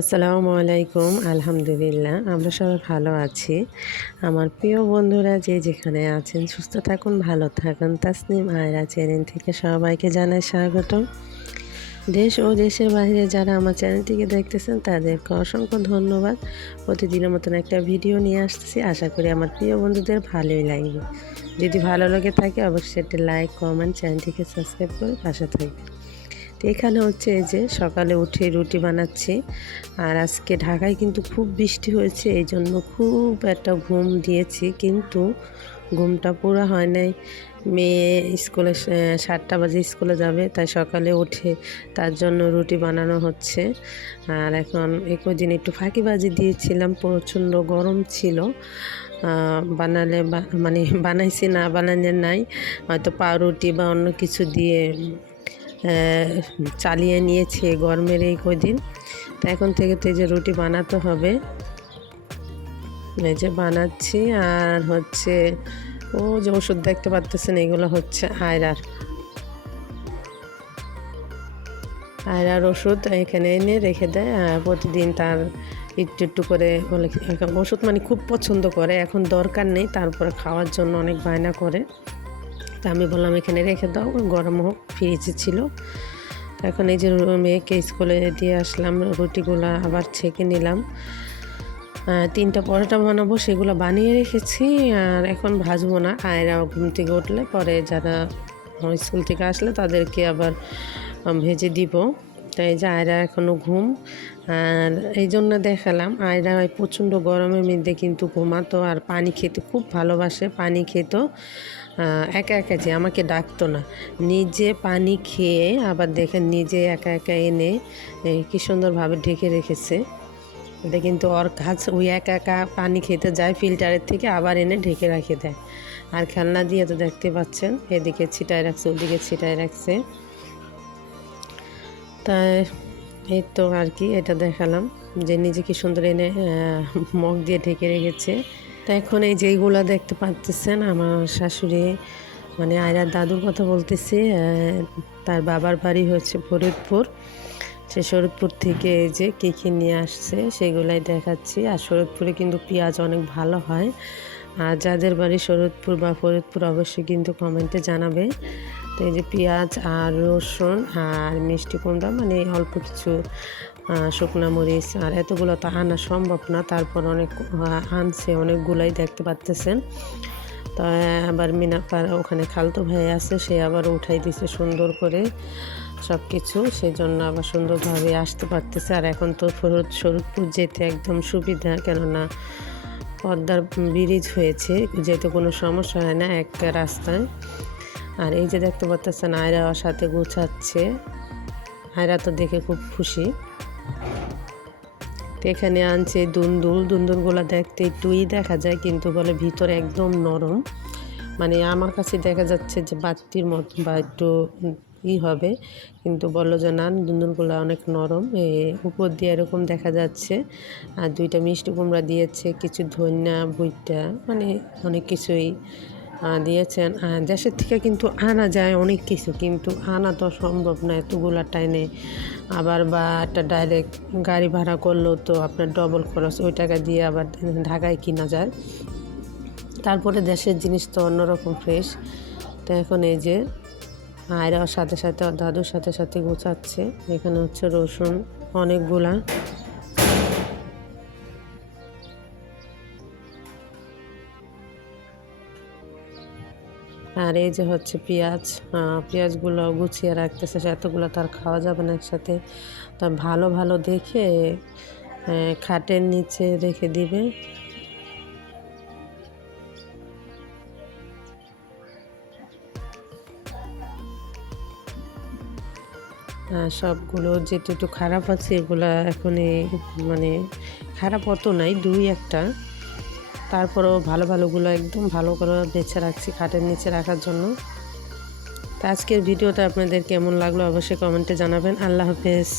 আসসালামু আলাইকুম, আলহামদুলিল্লাহ। আমরা সবাই ভালো আছি। আমার প্রিয় বন্ধুরা, যে যেখানে আছেন, সুস্থ থাকুন, ভালো থাকুন। তাসনিম আয়রা চ্যানেল থেকে সবাইকে জানাই স্বাগত দেশ ও দেশের বাইরে যারা আমার চ্যানেলটিকে দেখতেছেন, তাদেরকে অসংখ্য ধন্যবাদ। প্রতিদিনের মতন একটা ভিডিও নিয়ে আসতেছি। আশা করি আমার প্রিয় বন্ধুদের ভালোই লাগবে। যদি ভালো লাগে থাকে, অবশ্যই একটা লাইক, কমেন্ট, চ্যানেলটিকে সাবস্ক্রাইব করে পাশে থাকবে এখানে হচ্ছে এই যে সকালে উঠে রুটি বানাচ্ছি। আর আজকে ঢাকায় কিন্তু খুব বৃষ্টি হয়েছে এই জন্য খুব একটা ঘুম দিয়েছি, কিন্তু ঘুমটা পুরো হয় নাই। মেয়ে স্কুলে সাতটা বাজে স্কুলে যাবে, তাই সকালে উঠে তার জন্য রুটি বানানো হচ্ছে। আর এখন একই দিন একটু ফাঁকিবাজি দিয়েছিলাম, প্রচণ্ড গরম ছিল। বানালে মানে বানাইছি না, বানালে নাই। হয়তো পাউরুটি বা অন্য কিছু দিয়ে চালিয়ে নিয়েছে গরমের এই কদিন। তো এখন থেকে তো যে রুটি বানাতে হবে। এই যে বানাচ্ছি, আর হচ্ছে ও যে ওষুধ দেখতে পারতেছেন, এগুলো হচ্ছে আয়রার। আয়রার ওষুধ এখানে এনে রেখে দেয় প্রতিদিন তার একটু একটু করে ওষুধ মানে খুব পছন্দ করে, এখন দরকার নেই, তারপরে খাওয়ার জন্য অনেক বায়না করে। তা আমি বললাম, এখানে রেখে দাও, গরম হোক ফ্রিজে ছিল। এখন এই যে মেয়েকে স্কুলে দিয়ে আসলাম, রুটিগুলো আবার ছেঁকে নিলাম। তিনটা পরোটা বানাবো, সেগুলো বানিয়ে রেখেছি, আর এখন ভাজবো না। আয়রা ঘুম থেকে উঠলে পরে যারা স্কুল থেকে আসলে তাদেরকে আবার ভেজে দিব। তাই যে আয়রা এখনও ঘুম, আর এই জন্য দেখালাম, আয়রা প্রচণ্ড গরমের মধ্যে কিন্তু ঘুমাতো, আর পানি খেতে খুব ভালোবাসে, পানি খেত। একা একা যে আমাকে ডাকতো না। নিজে পানি খেয়ে আবার দেখেন নিজে একা একা এনে কী সুন্দরভাবে ঢেকে রেখেছে। এটা কিন্তু ওর কাজ ওই একা একা পানি খেতে যায় ফিল্টারের থেকে, আবার এনে ঢেকে রেখে দেয়। আর খেলনা দিয়ে তো দেখতে পাচ্ছেন, এদিকে ছিটায় রাখছে, ওদিকে ছিটায় রাখছে। তাই এই তো আর কি, এটা দেখালাম যে নিজে কি সুন্দর এনে মগ দিয়ে ঢেকে রেখেছে। তো এখন এই যেইগুলো দেখতে পাচ্ছেন আমার শাশুড়ি মানে আয়রার দাদুর কথা বলতেছি তার বাবার বাড়ি হচ্ছে ফরিদপুর। সে শরৎপুর থেকে যে কী কী নিয়ে আসছে, সেগুলাই দেখাচ্ছি। আর শরৎপুরে কিন্তু পেঁয়াজ অনেক ভালো হয়। আর যাদের বাড়ি শরৎপুর বা ফরিদপুর, অবশ্যই কিন্তু কমেন্টে জানাবে। তো এই যে পেঁয়াজ আর রসুন আর মিষ্টি কুমড়া মানে অল্প কিছু শুকনা মরিচ আর এতগুলো তো আনা সম্ভব না, তারপর অনেক আনছে, অনেকগুলাই দেখতে পাচ্তেছেন। তো আবার মিনাপার ওখানে খালতো ভাই আছে, সে আবার উঠাই দিছে সুন্দর করে সব কিছু সেই জন্য আবার সুন্দরভাবে আসতে পারতেছে। আর এখন তো শরৎপুর যেতে একদম সুবিধা, কেননা পদ্মার ব্রিজ হয়েছে যেতে কোনো সমস্যা হয় না, একটা রাস্তায়। আর এই যে দেখতে পাচ্ছেন আয়রা সাথে গুছাচ্ছে। আয়রা তো দেখে খুব খুশি। এখানে আনছে দুন্দুল। দুন্দুলগুলো দেখতে একটুই দেখা যায়, কিন্তু বলে ভিতরে একদম নরম। মানে আমার কাছে দেখা যাচ্ছে যে বাতির মতো বা একটু ই হবে, কিন্তু বলল যে না, দুন্দুলগুলো অনেক নরম। উপর দিয়ে এরকম দেখা যাচ্ছে। আর দুইটা মিষ্টি কুমড়া দিয়েছে, কিছু ধন্যা বইটা মানে অনেক কিছুই। দিয়েছেন। দেশের থেকে কিন্তু আনা যায় অনেক কিছু, কিন্তু আনা তো সম্ভব না এতগুলো টাইনে আবার বা একটা ডাইরেক্ট গাড়ি ভাড়া করলেও তো আপনার ডবল খরচ, ওই টাকা দিয়ে আবার ঢাকায় কিনা যায়। তারপরে দেশের জিনিস তো অন্যরকম ফ্রেশ তো এখন এই যে আয়রার সাথে সাথে দাদুর সাথে সাথে গোছাচ্ছে। এখানে হচ্ছে রসুন অনেকগুলা। আর এই যে হচ্ছে পেঁয়াজ পেঁয়াজগুলো গুছিয়ে রাখতেছে এতগুলো তার খাওয়া যাবে না একসাথে। তা ভালো ভালো দেখে খাটের নিচে রেখে দিবে। সবগুলো যেটু একটু খারাপ আছে, এগুলো এখনই মানে খারাপ অত নাই, দুই একটা। তারপরেও ভালো ভালোগুলো একদম ভালো করে বেছে রাখছি খাটের নিচে রাখার জন্য। তো আজকের ভিডিওটা আপনাদের কেমন লাগল অবশ্যই কমেন্টে জানাবেন। আল্লাহ হাফেজ।